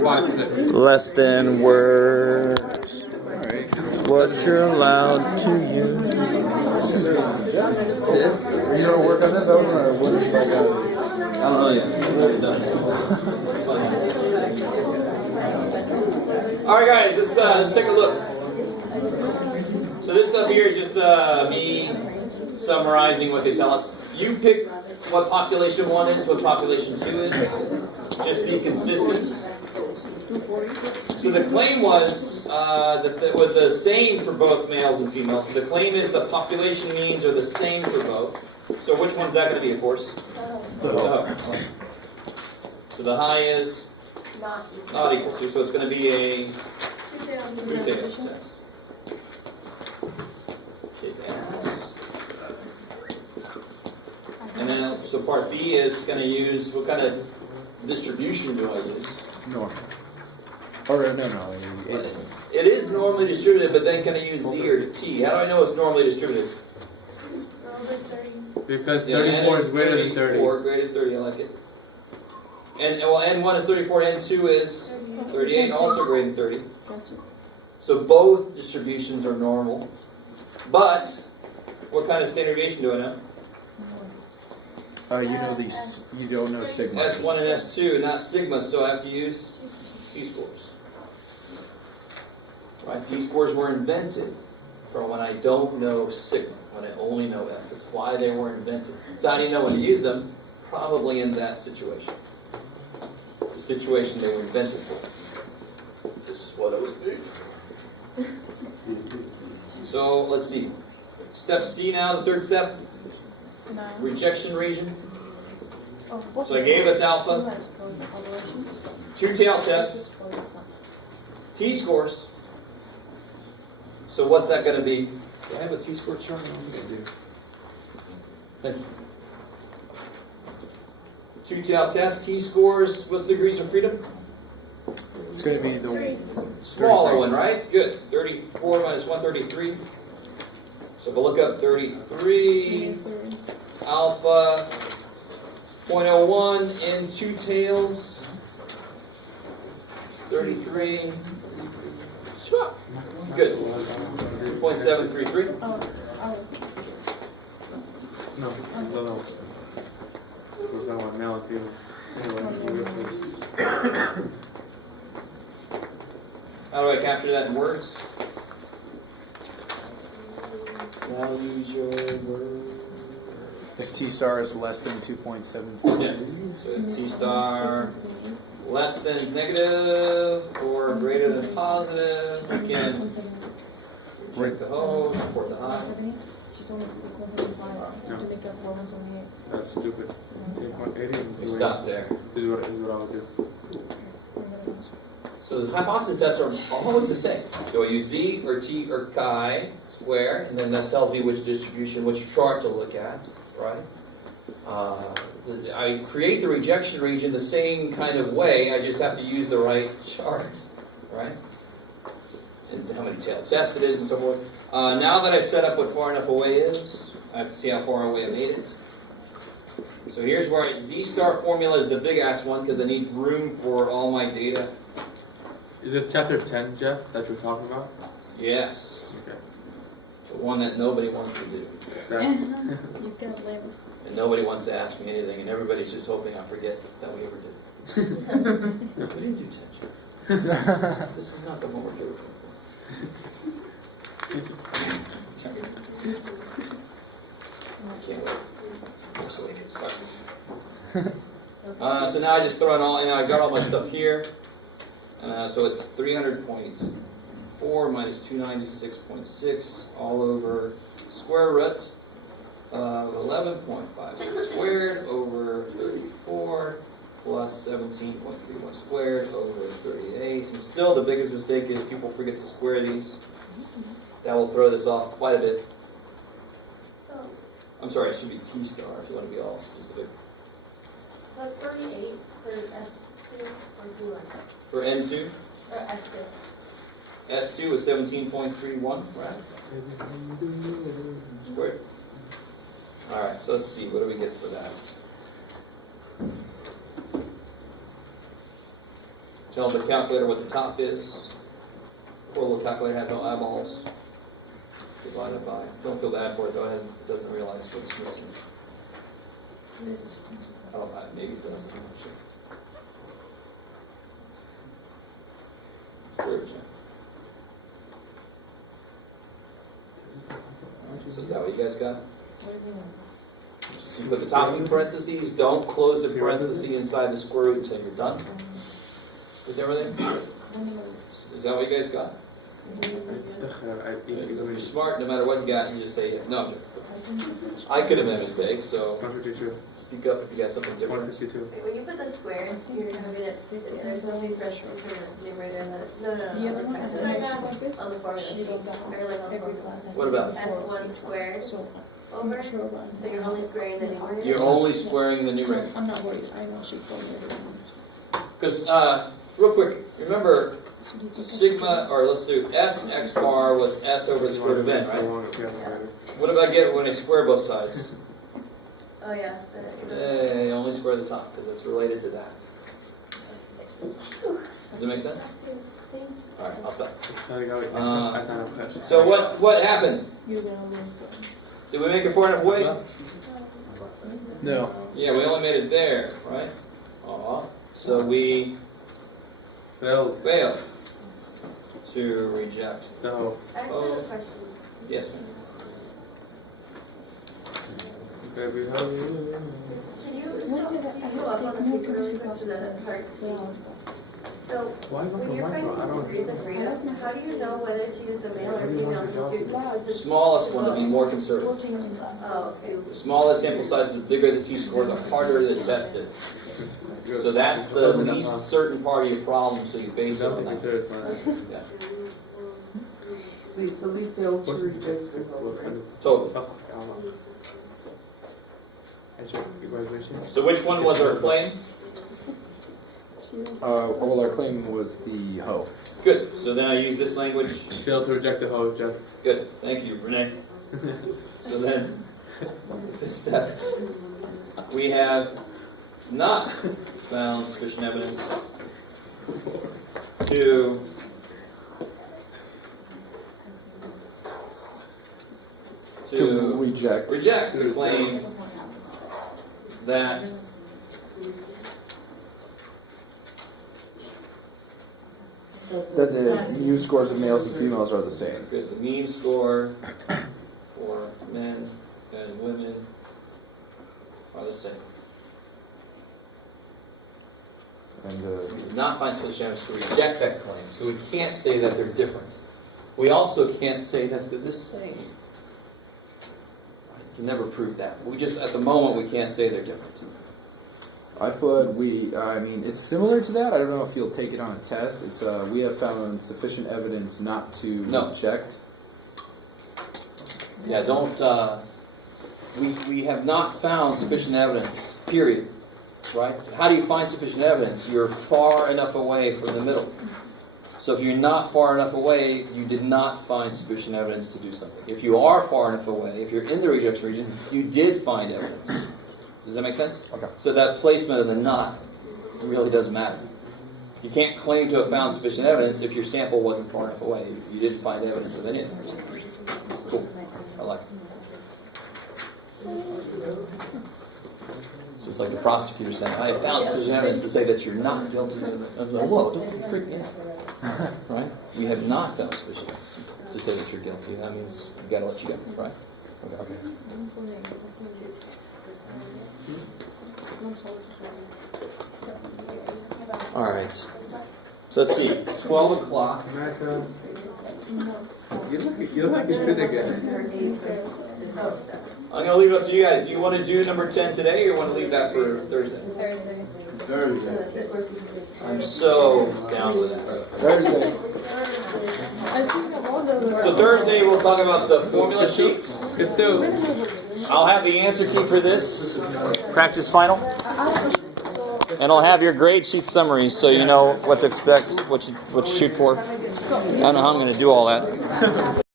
less than words. What you're allowed to use. You gonna work on this? Or what if I got? I don't know yet. All right, guys, let's take a look. So this up here is just me summarizing what they tell us. You pick what population 1 is, what population 2 is. Just be consistent. So the claim was that it was the same for both males and females. So the claim is the population means are the same for both. So which one's that going to be, of course? The hoe. So the high is not equal to. So it's going to be a two-tailed test. And then, so part B is going to use, what kind of distribution do I use? Normal. Or no. It is normally distributed, but then can I use Z or T? How do I know it's normally distributed? Because 34 is greater than 30. 34, greater than 30, I like it. And well, N1 is 34, N2 is 38, also greater than 30. So both distributions are normal. But, what kind of standard deviation do I know? You know these. You don't know sigma. S1 and S2, not sigma, so I have to use Z-scores. Right, Z-scores were invented for when I don't know sigma, when I only know S. That's why they were invented. So how do you know when to use them? Probably in that situation. The situation they were invented for. This is what it was big. So, let's see. Step C now, the third step. Rejection region. So I gave us alpha. Two-tailed test. T-scores. So what's that going to be? Do I have a T-score chart? I don't think I do. Thank you. Two-tailed test. T-scores. What's the degrees of freedom? It's going to be the smaller one, right? Good. 34 minus 133. So we'll look up 33. Alpha 0.01 in two tails. 33. Good. 0.733. No. We're talking about male and female. How do I capture that in words? Now use your words. If T star is less than 2.74. Yeah. So if T star less than negative or greater than positive, we can reject the hoe, support the high. That's stupid. 8.80. We stop there. This is what I would do. So the hypothesis tests are always the same. Do I use Z or T or chi square, and then that tells me which distribution, which chart to look at, right? I create the rejection region the same kind of way, I just have to use the right chart, right? And how many tailed tests it is and so forth. Now that I've set up what far enough away is, I have to see how far away I made it. So here's where Z star formula is the big ass one because I need room for all my data. Is this chapter 10, Jeff, that you're talking about? Yes. Okay. The one that nobody wants to do. You've got labels. And nobody wants to ask me anything, and everybody's just hoping I forget that we ever did. We didn't do tension. This is not the homework you were Can't wait. I'm so excited. So now I just throw in all, I got all my stuff here. So it's 300.4 minus 296.6 all over square root of 11.56 squared over 34 plus 17.31 squared over 38. And still the biggest mistake is people forget to square these. That will throw this off quite a bit. I'm sorry, it should be T star if you want to be all specific. 38 for S2 or D1? For N2? Or S2. S2 is 17.31, right? Squared. Alright, so let's see, what do we get for that? Tell the calculator what the top is. Poor little calculator has no eyeballs. Divided by. Don't feel bad for it though. It doesn't realize what's missing. Oh, maybe it does. Square root. So is that what you guys got? So you put the top in parentheses, don't close the parenthesis inside the square root until you're done with everything. Is that what you guys got? If you're smart, no matter what you got, you just say it. No, I could have made a mistake, so speak up if you got something different. When you put the square, you're having it, there's no need for us to put a numerator in the, no, on the formula sheet, or like on the formula. What about? S1 squared over, so you're only squaring the numerator? You're only squaring the numerator. I'm not worried. I know she told me everything. Because, real quick, remember, sigma, or let's do S x bar was S over the square root of n, right? What did I get when I square both sides? Oh yeah. Only square the top, because it's related to that. Does that make sense? Alright, I'll stop. So what happened? You're gonna lose Did we make it far enough away? No. Yeah, we only made it there, right? So we Failed. failed to reject. No. I actually have a question. Yes, ma'am. Baby, how are you? Can you go up on the paper really quick to the part C? So, when you're finding degrees of freedom, how do you know whether to use the male or female since The smallest one to be more conservative. Oh, okay. The smaller sample size, the bigger the t-score, the harder the test is. So that's the least certain part of your problem, so you base it on that. Yeah, Wait, so we failed to reject the vote. totally. So which one was our claim? Well, our claim was the hoe. Good. So then I use this language. Failed to reject the hoe, Jeff. Good. Thank you, Renee. So then, this step, we have not found sufficient evidence to reject the claim that the mu scores of males and females are the same. good, the mean score for men and women are the same. And We did not find sufficient evidence to reject that claim, so we can't say that they're different. We also can't say that they're the same. We can never prove that. We just, at the moment, we can't say they're different. I put I mean, it's similar to that. I don't know if you'll take it on a test. It's we have found sufficient evidence not to reject. Yeah, don't, we have not found sufficient evidence, period. Right? How do you find sufficient evidence? You're far enough away from the middle. So if you're not far enough away, you did not find sufficient evidence to do something. If you are far enough away, if you're in the rejection region, you did find evidence. Does that make sense? Okay. So that placement of the not really doesn't matter. You can't claim to have found sufficient evidence if your sample wasn't far enough away. You didn't find evidence of anything. Cool. I like it. Just like the prosecutor saying, I have found sufficient evidence to say that you're not guilty. I'm like, whoa, don't freak me out. Right? We have not found sufficient evidence to say that you're guilty. That means we've got to let you go, right? Okay. All right. So let's see. 12 o'clock. You look like you're pretty good. I'm going to leave it up to you guys. Do you want to do number 10 today, or you want to leave that for Thursday? Thursday. I'm so down with that. Thursday. So Thursday we'll talk about the formula sheet. Good too. I'll have the answer key for this practice final, and I'll have your grade sheet summaries so you know what to expect, what you shoot for. I don't know how I'm going to do all that.